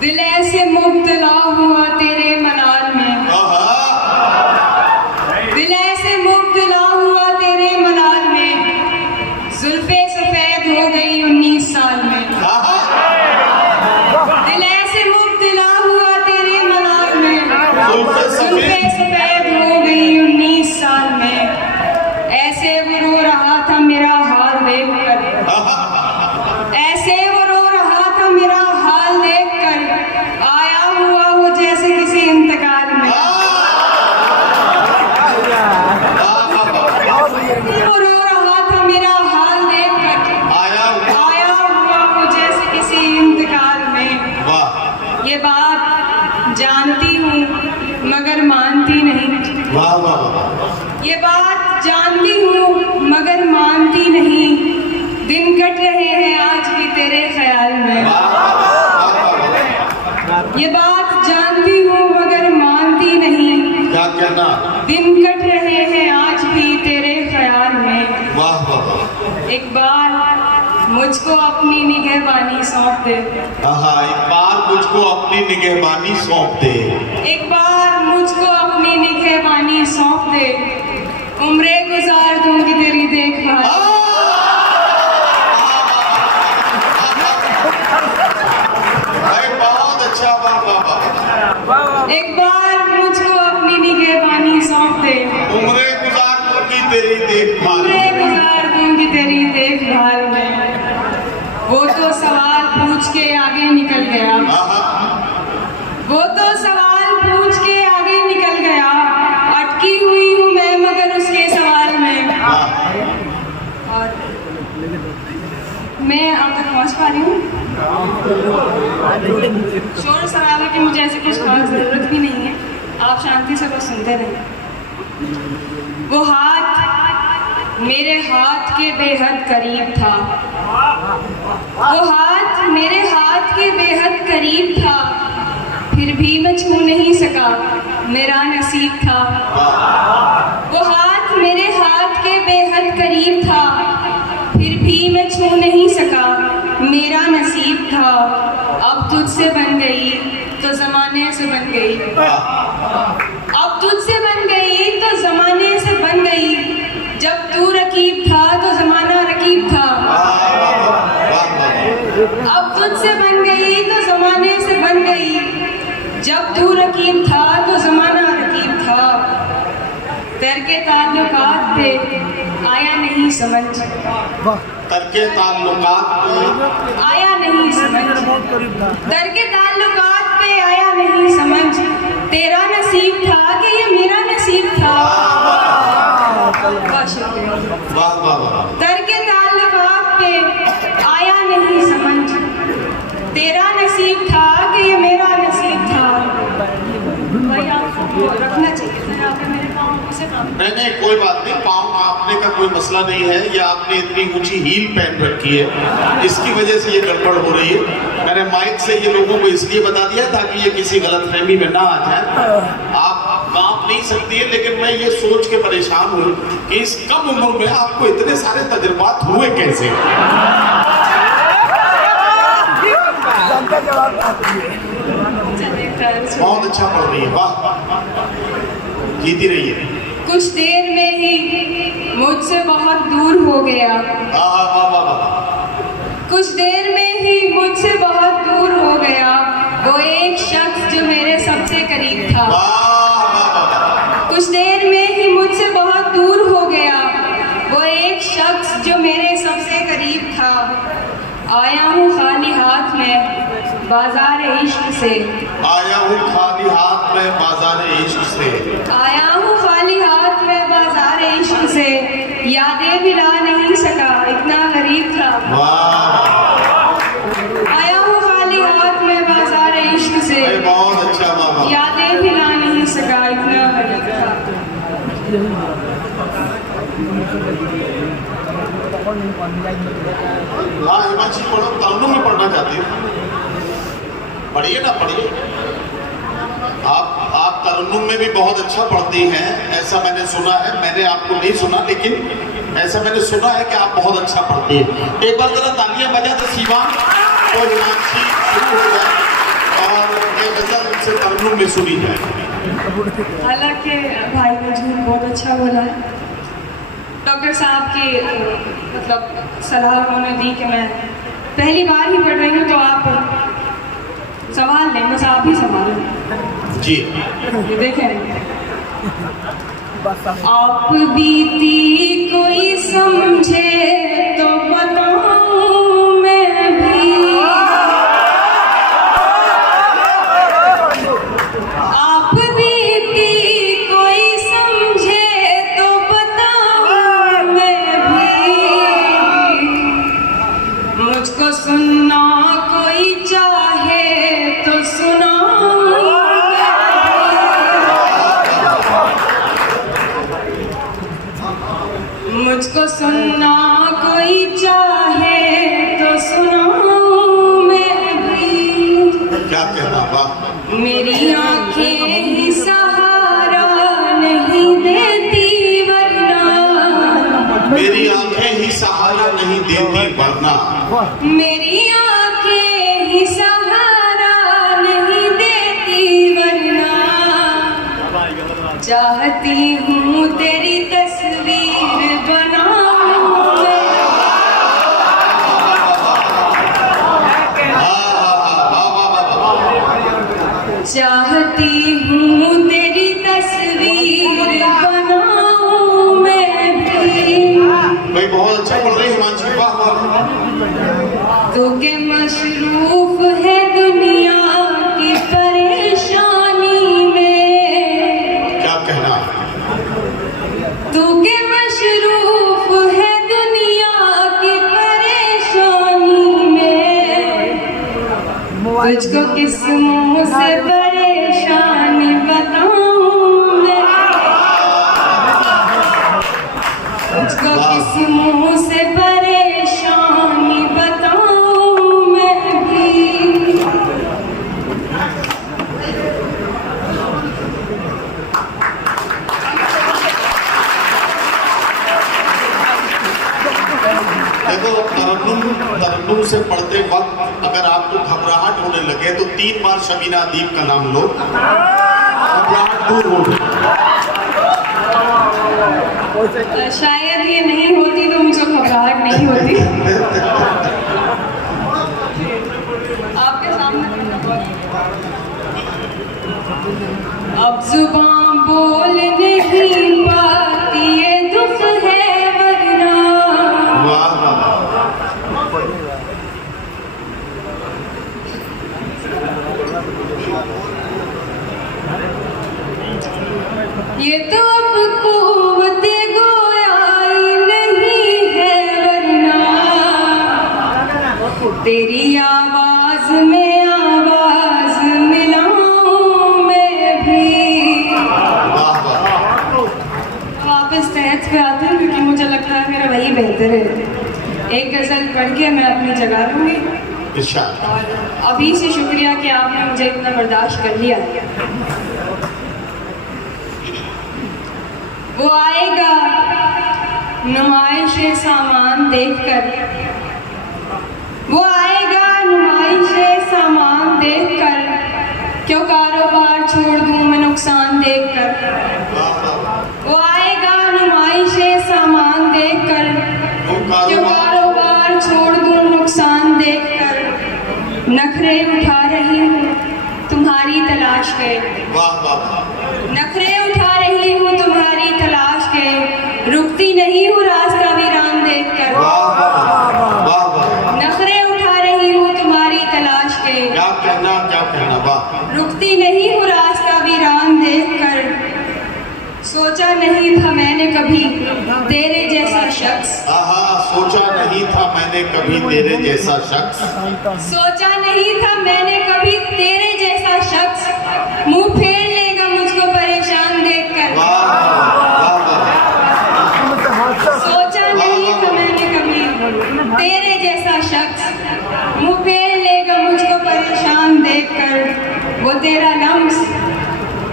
दिल ऐसे मुब्तला हुआ तेरे मलाल में, दिल ऐसे मुब्तला हुआ तेरे मलाल में, जुल्फे सफेद हो गई 19 साल में। दिल ऐसे मुब्तला हुआ तेरे मलाल में, जुल्फे सफेद हो गई 19 साल में। ऐसे वो रो रहा था मेरा हाल देखकर, ऐसे वो रो रहा था मेरा हाल देखकर, आया हुआ हो जैसे किसी इंतकाल में। वो रो रहा था मेरा हाल देखकर, आया हुआ हो जैसे किसी इंतकाल में। ये बात जानती हूँ मगर मानती नहीं, ये बात जानती हूँ मगर मानती नहीं। दिन कट रहे हैं आज भी तेरे ख्याल में, ये बात जानती हूँ मगर मानती नहीं। क्या कहना? दिन कट रहे हैं आज भी तेरे ख्याल में। वाह वाह। एक बार मुझको अपनी निगहबानी सौंप दे, एक बार मुझको अपनी निगहबानी सौंप दे, एक बार मुझको अपनी निगहबानी सौंप दे। उम्रें गुजार दूंगी तेरी देखभाल। बहुत अच्छा। वाह वाह। एक बार मुझको अपनी निगहबानी सौंप दे, उम्रें गुजार दूंगी तेरी देखभाल, उम्रें गुजार दूंगी तेरी देखभाल में। वो तो सवाल पूछ के आगे निकल गया, वो तो सवाल पूछ के आगे निकल गया। अटकी हुई हूँ मैं मगर उसके सवाल में। और मैं अब तक पहुँच पा रही हूँ। शोर शराबे की मुझे ऐसी कुछ खास जरूरत भी नहीं है, आप शांति से बस सुनते रहें। वो हाथ मेरे हाथ के बेहद करीब था, वो हाथ मेरे हाथ के बेहद करीब था, फिर भी मैं छू नहीं सका, मेरा नसीब था। वो हाथ मेरे हाथ के बेहद करीब था, फिर भी मैं छू नहीं सका, मेरा नसीब था। अब तुझसे बन गई तो जमाने से बन गई, अब तुझसे बन गई तो जमाने से बन गई। जब तू रकीब था तो जमाना रकीब था, अब तुझसे बन गई तो जमाने से बन गई। जब तू रकीब था तो जमाना रकीब था। तरके ताल्लुकात पे आया नहीं समझ, तरके ताल्लुकात पे आया नहीं समझ, तरके ताल्लुकात पे आया नहीं समझ। तेरा नसीब था कि ये मेरा नसीब था। बहुत शुक्रिया। वाह वाह वाह। तरके ताल्लुकात पे आया नहीं समझ, तेरा नसीब था कि ये मेरा नसीब था। भाई आपको रखना चाहिए था यहाँ पे मेरे पाँव से काम। नहीं कोई बात नहीं, पाँव कांपने का कोई मसला नहीं है। ये आपने इतनी ऊंची हील पहन रखी है, इसकी वजह से ये गड़बड़ हो रही है। मैंने माइक से ये लोगों को इसलिए बता दिया ताकि ये किसी गलतफहमी में ना आ जाए। आप कांप नहीं सकती है, लेकिन मैं ये सोच के परेशान हूँ कि इस कम उम्र में आपको इतने सारे तजुर्बात हुए कैसे। बहुत अच्छा पढ़ रही है, वाह, जीती रही है। कुछ देर में ही मुझसे बहुत दूर हो गया, वाह वाह वाह। कुछ देर में ही मुझसे बहुत दूर हो गया। वो एक शख्स जो मेरे सबसे करीब था, कुछ देर में ही मुझसे बहुत दूर हो गया। वो एक शख्स जो मेरे सबसे करीब था। आया हूँ खाली हाथ में बाजार इश्क से, आया हूँ खाली हाथ में बाजार इश्क से, आया हूँ खाली हाथ में बाजार इश्क से। यादें भी ला नहीं सका, इतना गरीब था। आया हूँ खाली हाथ में बाजार इश्क से, बहुत अच्छा बाबा। यादें भी ला नहीं सका, इतना गरीब था। हाँ हिमांशी पढ़ो, तरन्नुम में पढ़ना चाहती हूँ, पढ़िए ना पढ़िए। आप तरन्नुम में भी बहुत अच्छा पढ़ती हैं, ऐसा मैंने सुना है। मैंने आपको नहीं सुना, लेकिन ऐसा मैंने सुना है कि आप बहुत अच्छा पढ़ती हैं। एक बार जरा तालियां बजा दो शिवांग, और हिमांशी शुरू हो जाए। से तरन्नुम में सुनी जाए। हालांकि भाई ने झूठ बहुत अच्छा बोला है। डॉक्टर साहब की मतलब सलाह उन्होंने दी कि मैं पहली बार ही पढ़ रही हूँ, तो आप सवाल लें, बस आप ही संभालें। जी ये देखें, आप बीती कोई समझे तो बताऊं मैं भी, आप बीती कोई समझे तो बताऊं मैं भी, मुझको सुनना कोई चाहे तो सुनाऊं मुझको सुनना कोई चाहे तो सुनाऊं मैं भी। क्या कहना, वाह। मेरी आंखें ही सहारा नहीं देती वरना, मेरी आंखें ही सहारा नहीं देती वरना, मेरी आंखें ही सहारा नहीं देती वरना, चाहती हूँ तेरी तस्वीर बनाऊं मैं। चाहती हूँ तेरी तस्वीर बनाऊं मैं भी। भाई बहुत अच्छा पढ़ रही हिमांशी, वाह वाह। तू के मशरूफ है दुनिया की परेशानी में, क्या कहना, तू के मशरूफ है दुनिया की परेशानी में, तुझको किस मुंह से परेशानी बताऊं मैं, तुझको किस मुंह से परेशानी बताऊं मैं भी। देखो, तरन्नुम से पढ़ते वक्त अगर आपको घबराहट होने लगे तो 3 बार शबीना अदीब का नाम लो, घबराहट दूर हो गई। शायद ये नहीं होती तो मुझे घबराहट नहीं होती। आपके सामने अब जुबान बोल नहीं पाती, ये दुख है वरना, वाह वाह। ये तो अब कुव्वते गोयाई नहीं है वरना, तेरी आवाज में आवाज मिलाऊं मैं भी। वाह वाह। वापस तहत पे आते हैं क्योंकि मुझे लगता है मेरा वही बेहतर है। एक गजल पढ़ के मैं अपनी जगह लूंगी। इरशाद। और अभी से शुक्रिया कि आपने मुझे इतना बर्दाश्त कर लिया। वो आएगा नुमाइश सामान देखकर, वो आएगा नुमाइश सामान देखकर, क्यों कारोबार छोड़ दूं मैं नुकसान देखकर। वो आएगा नुमाइश सामान देखकर, क्यों कारोबार छोड़ दूं नुकसान देखकर। नखरे उठा रही हूँ तुम्हारी तलाश के, वाह वाह। नखरे उठा रही हूँ तुम्हारी तलाश के, रुकती नहीं हूँ रास्ता वीरान देखकर। वाह वाह। नखरे उठा रही हूँ तुम्हारी तलाश के, क्या कहना, वाह। रुकती नहीं हूँ रास्ता वीरान देखकर। सोचा नहीं था मैंने कभी तेरे जैसा शख्स, आहा, सोचा नहीं था मैंने कभी तेरे जैसा शख्स, सोचा नहीं था मैंने कभी तेरे जैसा शख्स, मुंह फेर लेगा मुझको परेशान देखकर। वाह वाह। सोचा नहीं था मैंने कभी तेरे जैसा शख्स, मुंह फेर लेगा मुझको परेशान देखकर। वो तेरा लम्स,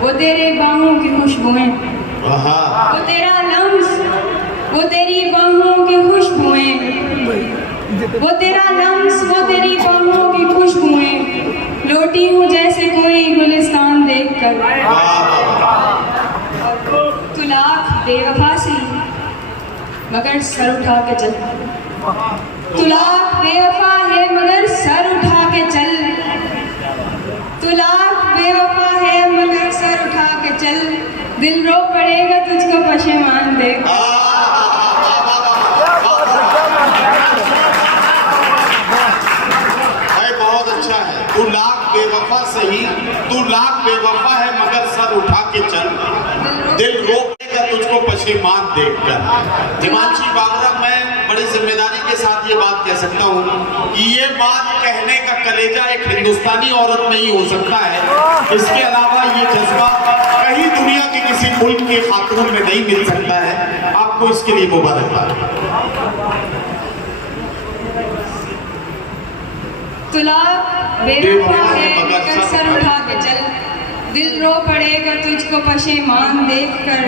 वो तेरे बाहों की खुशबुएं, वो तेरा लम्स, वो तेरी बाहों की खुशबुएं, वो तेरा लम्स, वो तेरी बाहों की खुशबुएं, लौटी हूँ जैसे कोई गुलिस्तान देखकर। तू लाख बेवफा सी मगर सर उठा के चल। तू लाख बेवफा है मगर सर उठा के चल। तू लाख बेवफा है मगर सर उठा के चल। दिल रो पड़ेगा तुझको पशेमान देख। बहुत अच्छा है। तू लाख बेवफा सही, तू लाख बेवफा है मगर सर उठा के चल। दिल रो पड़ेगा तुझको पशेमान देखकर। हिमांशी बाबरा, मैं बड़ी जिम्मेदारी के साथ ये बात कह सकता हूँ कि ये बात कहने का कलेजा एक हिंदुस्तानी औरत में ही हो सकता है। इसके अलावा ये जज्बा कहीं दुनिया के किसी मुल्क के खातून में नहीं मिल सकता है। आपको इसके लिए मुबारकबाद। तू लाख बेवफा है मगर सर उठा के चल। दिल रो पड़ेगा तुझको पशेमान देखकर।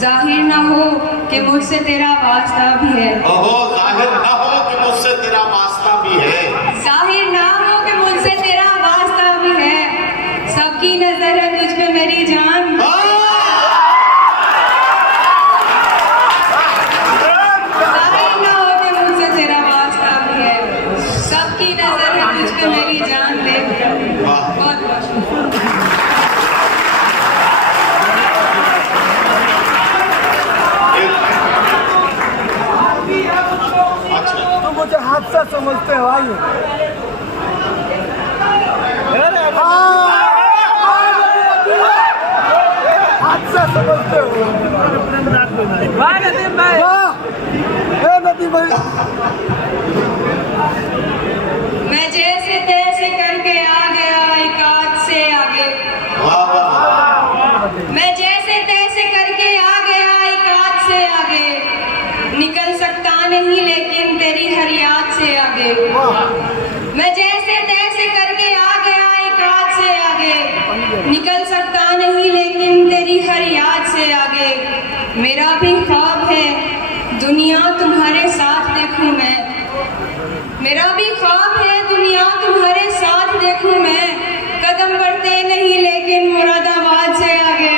जाहिर ना हो कि मुझसे तेरा वास्ता भी है। ओहो, जाहिर ना हो कि मुझसे तेरा वास्ता भी है। जाहिर ना हो कि मुझसे तेरा वास्ता भी है। सबकी नजर है तुझ पे मेरी जान। जाहिर ना हो कि मुझसे तेरा वास्ता भी है। सबकी नजर है तुझ पे मेरी जान देखकर। बहुत बहुत तुम मुझे हादसा समझते हो। आइए हादसा समझते हो। नदीम भाई, मैं जैसे तैसे करके आ गया एक आध से आगे। मैं जैसे तैसे करके आ गया एक आध से आगे। निकल सकता नहीं लेकिन तेरी हर याद से आगे। मैं जैसे तैसे करके आ गया एक आध से आगे। निकल सकता नहीं लेकिन तेरी हर याद से आगे। मेरा भी ख्वाब है दुनिया तुम्हारे साथ देखूं मैं। मेरा भी ख्वाब है दुनिया तुम्हारे साथ देखूं मैं। कदम बढ़ते नहीं लेकिन मुरादाबाद से आगे।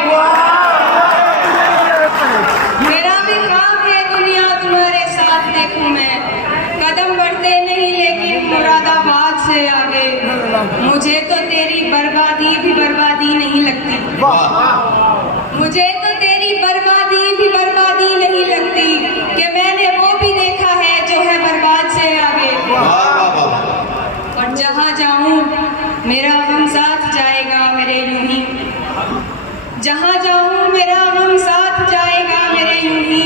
मेरा भी ख्वाब है दुनिया तुम्हारे साथ देखूं मैं। कदम बढ़ते नहीं लेकिन मुरादाबाद से आगे। मुझे तो तेरी बर्बादी भी बर्बादी नहीं लगती। मुझे तो तेरी बर्बादी भी बर्बादी नहीं लगती कि मैंने वो भी देखा है जो है बर्बाद से आगे। और जहाँ जाऊँ मेरा गम साथ जाएगा मेरे यूं ही। जहाँ जाऊँ मेरा गम साथ जाएगा मेरे यूं ही।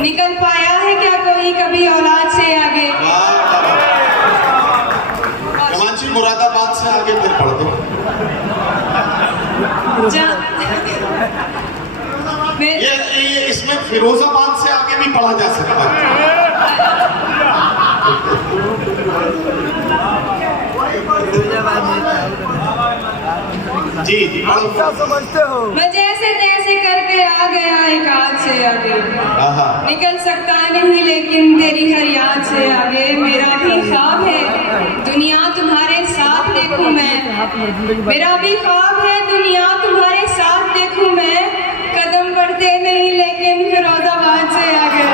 निकल पाया है क्या कोई कभी औलाद से आगे। हिमांशी, मुरादाबाद से आगे फिर पढ़ दो। ये इसमें फिरोजाबाद से आगे भी पढ़ा जा सकता है। जी जी, हादसा समझते हो। मैं जैसे तैसे करके आ गया एक हाथ से आगे। निकल सकता नहीं लेकिन तेरी हर याद से आगे। मेरा भी ख्वाब है दुनिया तुम्हारे साथ देखूं मैं। मेरा भी ख्वाब है दुनिया तुम्हारे साथ देखूं मैं। कदम बढ़ते नहीं लेकिन फिरोजाबाद से आगे।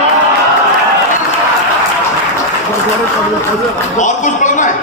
और कुछ पढ़ना है?